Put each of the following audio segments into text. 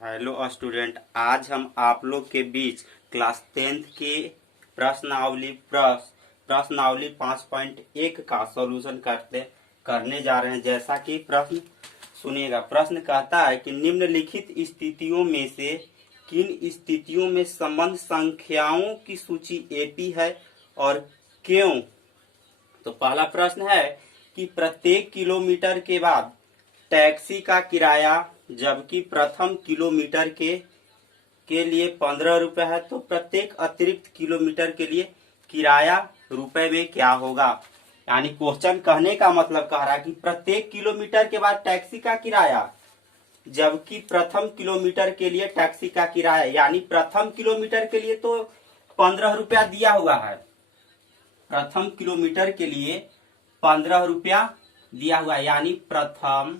Hello student, आज हम आप लोग के बीच क्लास 10th के प्रश्नावली 5.1 का सॉल्यूशन करने जा रहे हैं। जैसा कि प्रश्न सुनिएगा। प्रश्न कहता है कि निम्नलिखित स्थितियों में से किन स्थितियों में संबंध संख्याओं की सूची एपी है और क्यों। तो पहला प्रश्न है कि प्रत्येक किलोमीटर के बाद टैक्सी का किराया जबकि प्रथम किलोमीटर के लिए 15 रुपए है, तो प्रत्येक अतिरिक्त किलोमीटर के लिए किराया रुपए में क्या होगा। यानी क्वेश्चन कहने का मतलब कह रहा है कि प्रत्येक किलोमीटर के बाद टैक्सी का किराया जबकि प्रथम किलोमीटर के लिए टैक्सी का किराया, यानी प्रथम किलोमीटर के लिए तो 15 रुपया दिया हुआ है। प्रथम किलोमीटर के लिए 15 रुपया दिया हुआ है, यानी प्रथम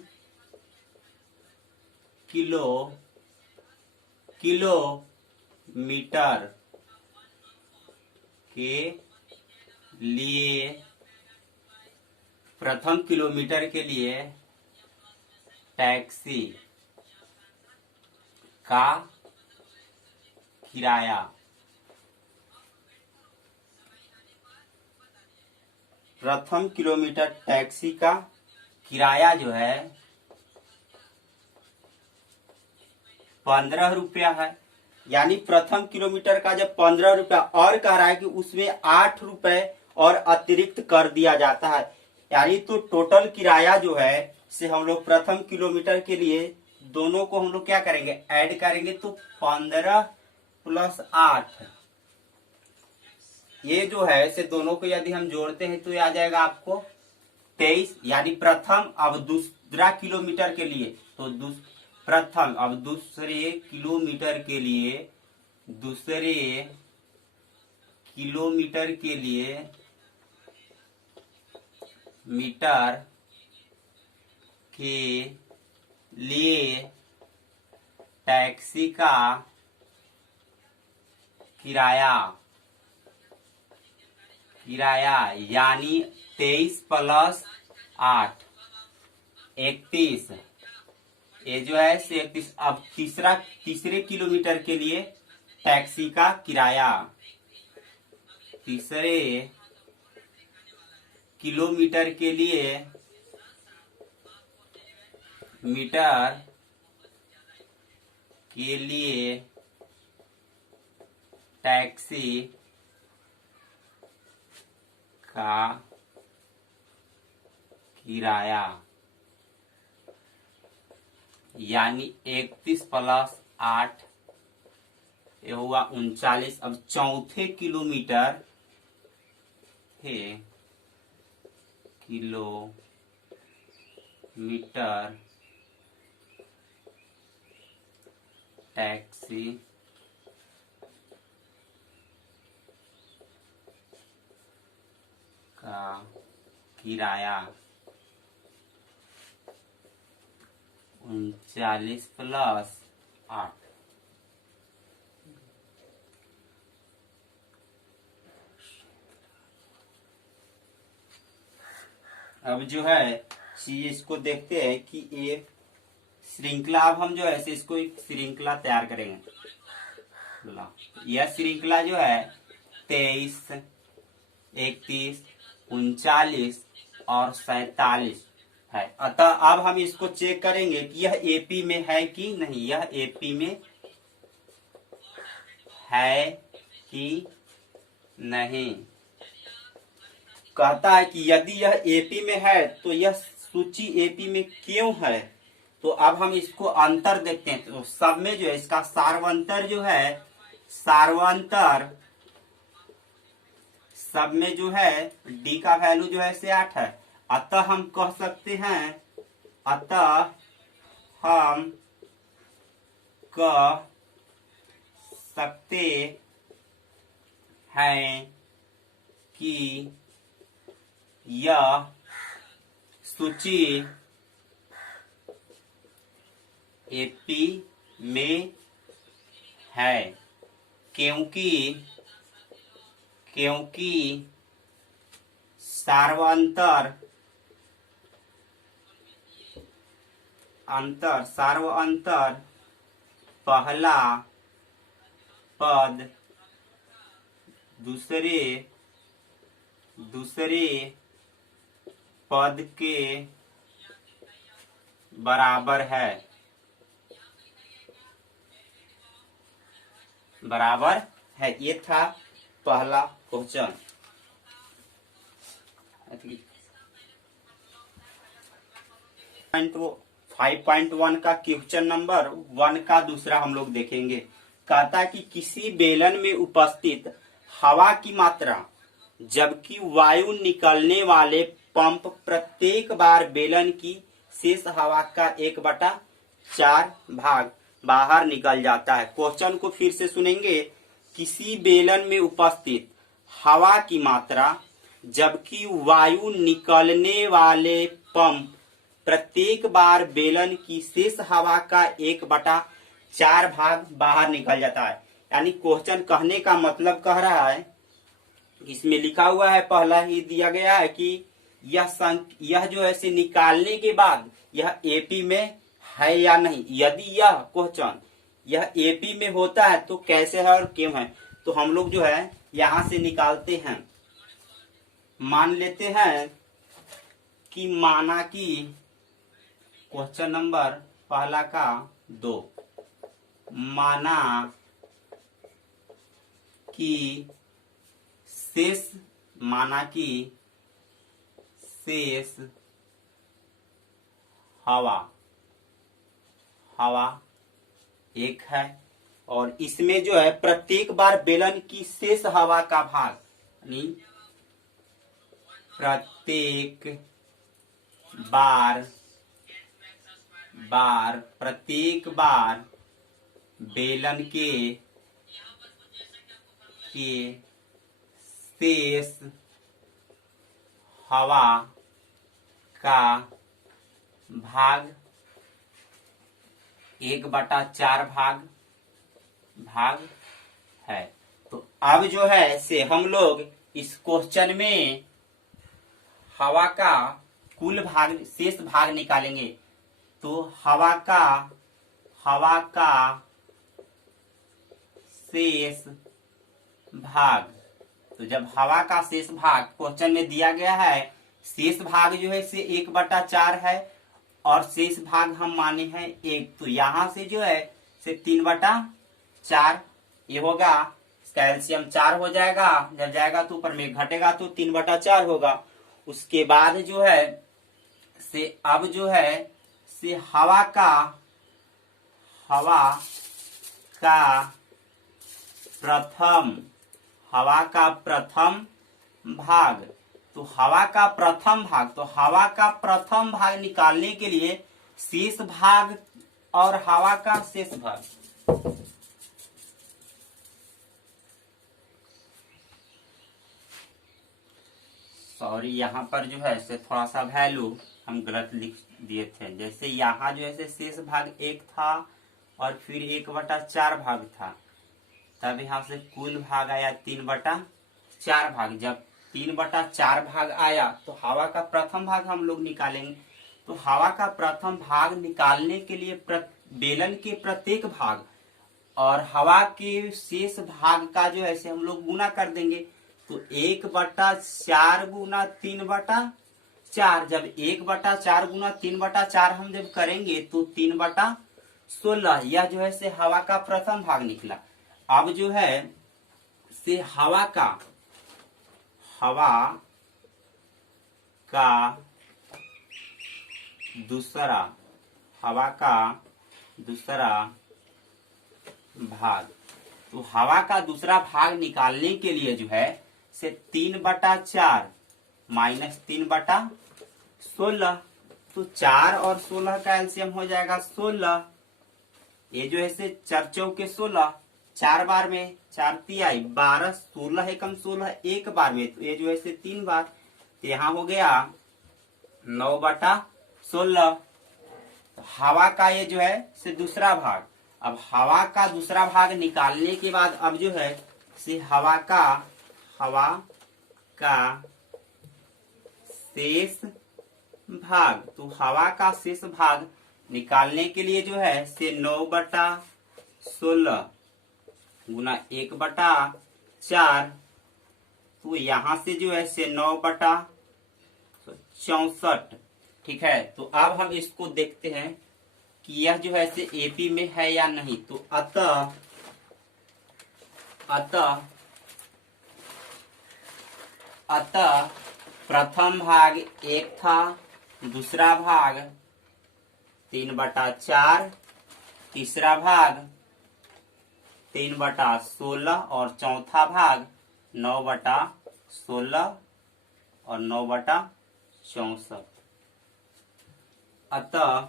किलोमीटर के लिए प्रथम किलोमीटर के लिए टैक्सी का किराया प्रथम किलोमीटर टैक्सी का किराया जो है 15 रुपया है। यानी प्रथम किलोमीटर का जब 15 रुपया और कह रहा है कि उसमें 8 रुपए और अतिरिक्त कर दिया जाता है, यानी तो टोटल किराया जो है से हम लोग प्रथम किलोमीटर के लिए दोनों को हम लोग क्या करेंगे, ऐड करेंगे। तो 15 + 8 ये जो है से दोनों को यदि हम जोड़ते हैं तो ये आ जाएगा आपको 23। यानी प्रथम अब दूसरा किलोमीटर के लिए तो प्रथम अब दूसरे किलोमीटर के लिए मीटर के लिए टैक्सी का किराया यानी 23 + 8 31। ये जो है 31। अब तीसरे किलोमीटर के लिए टैक्सी का किराया, तीसरे किलोमीटर के लिए मीटर के लिए टैक्सी का किराया, यानी 31 + 8 ये हुआ 39। अब चौथे किलोमीटर टैक्सी का किराया 39 + 8। अब जो है इसको देखते हैं कि ये श्रृंखला, अब हम जो है इसको एक श्रृंखला तैयार करेंगे। यह श्रृंखला जो है 23, 31, 39 और 47 है। अतः अब हम इसको चेक करेंगे कि यह एपी में है कि नहीं। यह एपी में है कि नहीं। कहता है कि यदि यह एपी में है तो यह सूची एपी में क्यों है। तो अब हम इसको अंतर देखते हैं। तो सब में जो है इसका सार्वंतर जो है, सब में जो है डी का वैल्यू जो है से 8 है। अतः हम कह सकते हैं कि यह सूची एपी में है क्योंकि सार्वंतर पहला पद दूसरे पद के बराबर है, ये था पहला क्वेश्चन। 5.1 का क्वेश्चन नंबर 1 का दूसरा हम लोग देखेंगे। कहता कि किसी बेलन में उपस्थित हवा की मात्रा जबकि वायु निकलने वाले पंप प्रत्येक बार बेलन की शेष हवा का 1/4 भाग बाहर निकल जाता है। क्वेश्चन को फिर से सुनेंगे। किसी बेलन में उपस्थित हवा की मात्रा जबकि वायु निकलने वाले पंप प्रत्येक बार बेलन की शेष हवा का 1/4 भाग बाहर निकल जाता है। यानी क्वेश्चन कहने का मतलब कह रहा है, इसमें लिखा हुआ है, पहला ही दिया गया है कि यह जो है से निकालने के बाद यह एपी में है या नहीं। यदि यह क्वेश्चन यह एपी में होता है तो कैसे है और क्यों है, तो हम लोग जो है यहां से निकालते हैं। मान लेते हैं कि माना कि क्वेश्चन नंबर पहला का 2, माना कि शेष हवा 1 है और इसमें जो है प्रत्येक बार बेलन की शेष हवा का भाग, यानी प्रत्येक बार बेलन के शेष हवा का भाग 1/4 भाग है। तो अब जो है से हम लोग इस क्वेश्चन में हवा का कुल भाग शेष भाग निकालेंगे। तो हवा का शेष भाग, तो जब हवा का शेष भाग क्वेश्चन में दिया गया है, शेष भाग जो है से 1/4 है और शेष भाग हम माने हैं 1, तो यहां से जो है से 3/4 ये होगा, इसका एलसीएम 4 हो जाएगा। जब जाएगा तो ऊपर में घटेगा तो 3/4 होगा। उसके बाद जो है से अब जो है से हवा का प्रथम भाग, तो हवा का प्रथम भाग निकालने के लिए शेष भाग और हवा का शेष भाग, सॉरी यहाँ पर जो है से थोड़ा सा वैल्यू हम गलत लिख दिए थे। जैसे यहाँ जो है शेष भाग 1 था और फिर 1/4 भाग था, तब यहाँ से कुल भाग आया 3/4 भाग। जब 3/4 भाग आया तो हवा का प्रथम भाग हम लोग निकालेंगे। तो हवा का प्रथम भाग निकालने के लिए बेलन के प्रत्येक भाग और हवा के शेष भाग का जो है से हम लोग गुना कर देंगे। तो 1/4 गुना 3/4, जब 1/4 गुना 3/4 हम जब करेंगे तो 3/16, यह जो है से हवा का प्रथम भाग निकला। अब जो है से हवा का दूसरा भाग, तो हवा का दूसरा भाग निकालने के लिए जो है से 3/4 माइनस 3/16, तो 4 और 16 का एलसीएम हो जाएगा 16। ये जो है से 4 चौके 16, 4 बार में 4 तिहाई 12, 16 एकम 16 एक बार में, तो ये जो है से 3 बार, तो यहाँ हो गया 9/16। हवा का ये जो है से दूसरा भाग, अब हवा का दूसरा भाग निकालने के बाद अब जो है से हवा का शेष भाग, तो हवा का शेष भाग निकालने के लिए जो है से 9/16 16 गुना 1/4, तो यहाँ से जो है से 9/64। ठीक है, तो अब हम इसको देखते हैं कि यह जो है से एपी में है या नहीं। तो अतः प्रथम भाग 1 था, दूसरा भाग 3/4, तीसरा भाग 3/16 और चौथा भाग 9/16 और 9/64। अतः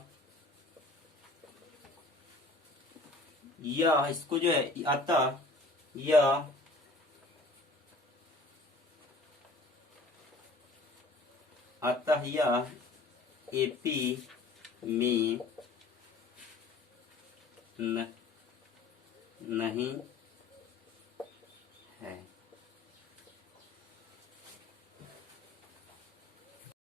यह इसको जो है अतः यह एपी में नहीं